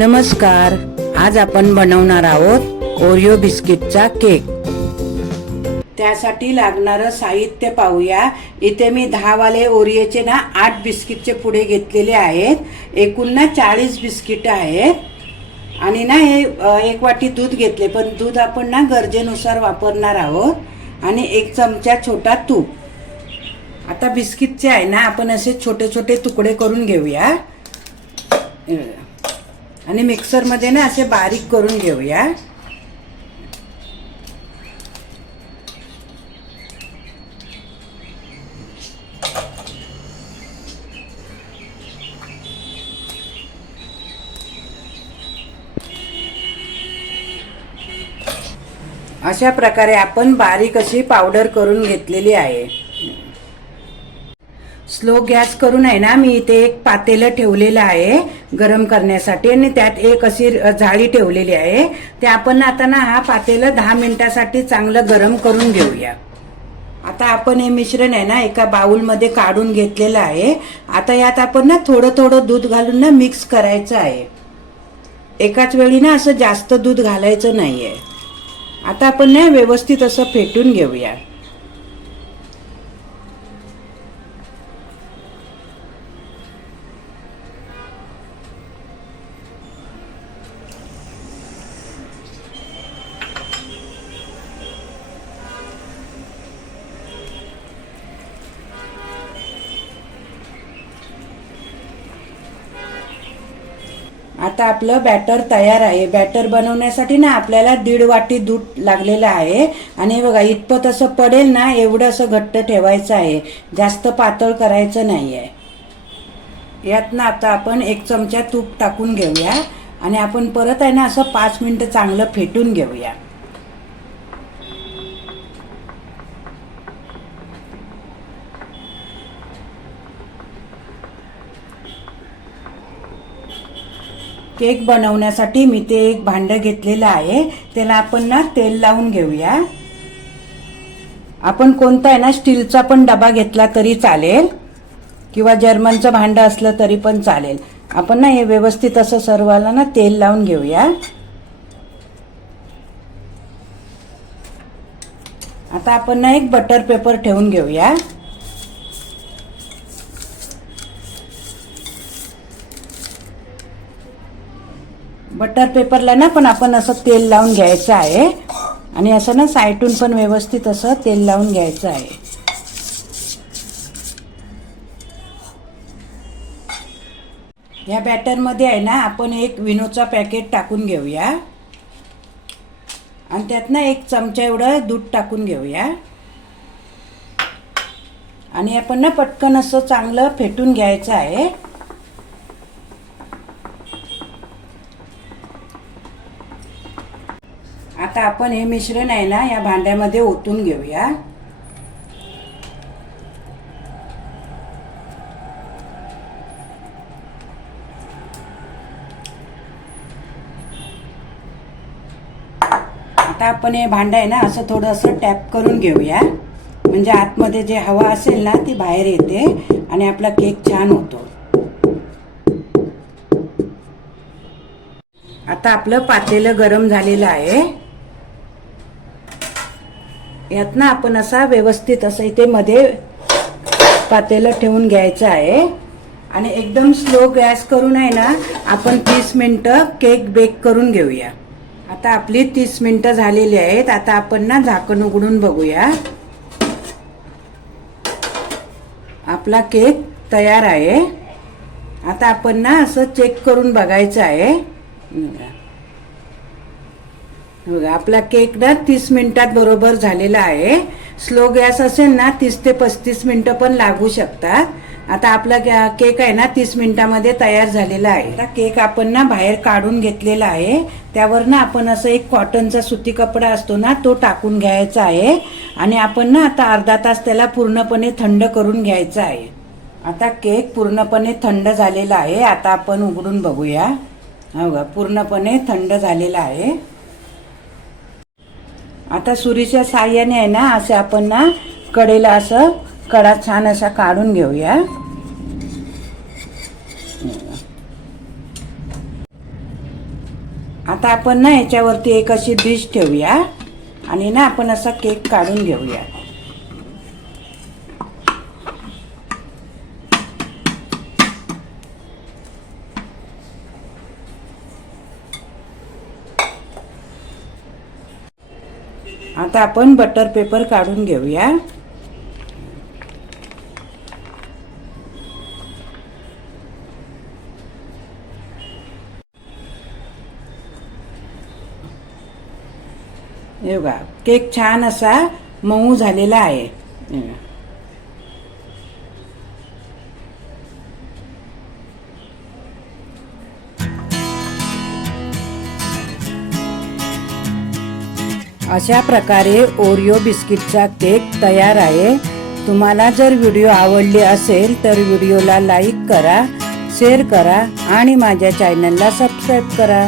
नमस्कार. आज आपण बनवणार आहोत ओरिओ बिस्किटचा केक. त्यासाठी लागणारं साहित्य पाहूया. इथे मी दहावाले ओरिओचे ना आठ बिस्किटचे पुढे घेतलेले आहेत. एकूण ना चाळीस बिस्किट आहेत. आणि ना हे एक वाटी दूध घेतले पण दूध आपण ना गरजेनुसार वापरणार आहोत. आणि एक चमचा छोटा तूप. आता बिस्किटचे आहे ना आपण असे छोटे छोटे तुकडे करून घेऊया. आणि मिक्सरमध्ये ना असे बारीक करून घेऊया. अशा प्रकारे आपण बारीक अशी पावडर करून घेतलेली आहे. स्लो गॅस करून आहे ना मी इथे एक पातेलं ठेवलेलं आहे गरम करण्यासाठी आणि त्यात एक अशी जाळी ठेवलेली आहे. ते आपण आता ना हा पातेलं दहा मिनिटासाठी चांगलं गरम करून घेऊया. आता आपण हे मिश्रण आहे ना एका बाउलमध्ये काढून घेतलेलं आहे. आता यात आपण ना थोडं थोडं दूध घालून ना मिक्स करायचं आहे. एकाच वेळी ना असं जास्त दूध घालायचं नाहीये. आता आपण ना व्यवस्थित असं फेटून घेऊया. आता आपलं बॅटर तयार आहे. बॅटर बनवण्यासाठी ना आपल्याला दीड वाटी दूध लागलेलं आहे. आणि बघा इतपत असं पडेल ना एवढं असं घट्ट ठेवायचं आहे. जास्त पातळ करायचं नाही आहे यात ना आता आपण एक चमचा तूप टाकून घेऊया. आणि आपण परत आहे ना असं पाच मिनटं चांगलं फेटून घेऊया. केक बनवण्यासाठी मी ते एक भांडं घेतलेलं आहे. त्याला आपण ना तेल लावून घेऊया. आपण कोणता आहे ना स्टीलचा पण डबा घेतला तरी चालेल. किंवा जर्मनचं भांडं असलं तरी पण चालेल. आपण ना हे व्यवस्थित असं सर्वाला ना तेल लावून घेऊया. आता आपण ना एक बटर पेपर ठेवून घेऊया. बटर पेपरला ना पण आपण असं तेल लावून घ्यायचं आहे. आणि असं ना साईटून पण व्यवस्थित असं तेल लावून घ्यायचं आहे. या बॅटरमध्ये आहे ना आपण एक विनोचा पॅकेट टाकून घेऊया. आणि त्यात ना एक चमचा एवढं दूध टाकून घेऊया. आणि आपण ना पटकन असं चांगलं फेटून घ्यायचं आहे. आता आपण हे मिश्रण आहे ना या भांड्यामध्ये ओतून घेऊया. आता आपण हे भांडं आहे ना असं थोडंसं टॅप करून घेऊया. म्हणजे आतमध्ये जे हवा असेल ना ती बाहेर येते आणि आपला केक छान होतो. आता आपलं पातेलं गरम झालेलं आहे. यात ना आपण असा व्यवस्थित असं इथे मध्ये पातेलं ठेवून घ्यायचं आहे. आणि एकदम स्लो गॅस करून आहे ना आपण तीस मिनटं केक बेक करून घेऊया. आता आपली तीस मिनटं झालेली आहेत. आता आपण ना झाकण उघडून बघूया. आपला केक तयार आहे. आता आपण ना असं चेक करून बघायचं आहे. बघा. आपला केक ना तीस मिनिटात बरोबर झालेला आहे. स्लो गॅस असेल ना तीस ते पस्तीस मिनिटं पण लागू शकतात. आता आपला केक आहे ना तीस मिनिटामध्ये तयार झालेला आहे. आता केक आपण ना बाहेर काढून घेतलेला आहे. त्यावर ना आपण असं एक कॉटनचा सुती कपडा असतो ना तो टाकून घ्यायचा आहे. आणि आपण ना आता अर्धा तास त्याला पूर्णपणे थंड करून घ्यायचा आहे. आता केक पूर्णपणे थंड झालेला आहे. आता आपण उघडून बघूया. हो का पूर्णपणे थंड झालेला आहे. आता सुरीच्या साह्याने आहे ना असे आपण ना कडेला असं कडा छान असा काढून घेऊया. आता आपण ना याच्यावरती एक अशी डिश ठेवूया आणि ना आपण असा केक काढून घेऊया. आता आपण बटर पेपर काढून घेऊया. हे बघा केक छान असा मऊ झालेला आहे. अशा प्रकारे ओरिओ बिस्किटचा केक तयार आहे. तुम्हाला जर व्हिडिओ आवडले असेल तर व्हिडिओला लाईक करा शेअर करा आणि माझ्या चॅनलला सबस्क्राईब करा.